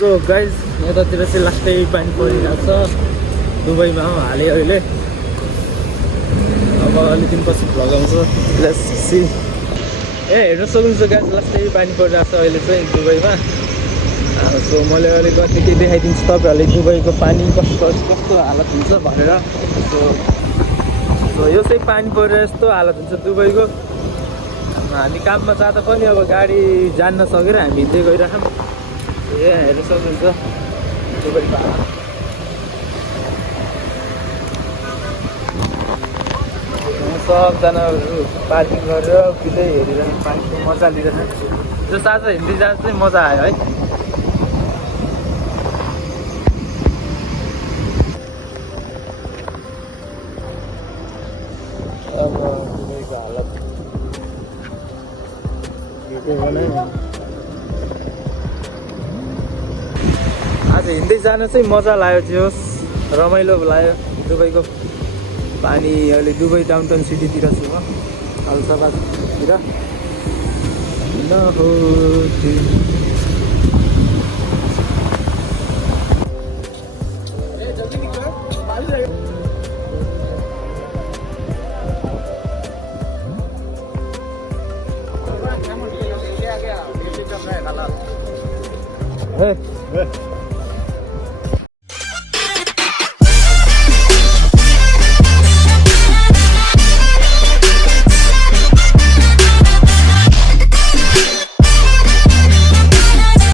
So guys यतातिर चाहिँ लास्टै पानी परिरहेको छ दुबईमा हालेँ अहिले अब अलिक दिनपछि भ्लग आउँछ लेट्स सी हेर्न सक्नुहुन्छ गाइज लास्टै पानी परिरहेको छ अहिले चाहिँ दुबईमा सो मैले अलिक गर्दै के देखाइदिन्छु तपाईँहरूले दुबईको पानी कस्तो हालत हुन्छ भनेर सो यो चाहिँ पानी परेर यस्तो हालत हुन्छ दुबईको हामी काममा जाँदा पनि अब गाडी जान्न सकेर हामी हिँड्दै गइरहेछौँ यहाँ हेर्न सक्नुहुन्छ दुबईको हालत सबजनाहरू पार्किङ गरेर बिदै हेरिरहेको पानीको मजा लिइरहेछ जो साँझ हिँड्दै जाँदा चाहिँ मजा आयो है अब दुबईको हालत आज हिँड्दै जान चाहिँ मजा लाग्यो जे होस् रमाइलो लाग्यो दुबईको पानी अहिले दुबई डाउनटाउन सिटीतिर छु म अल्साबादतिर Hey.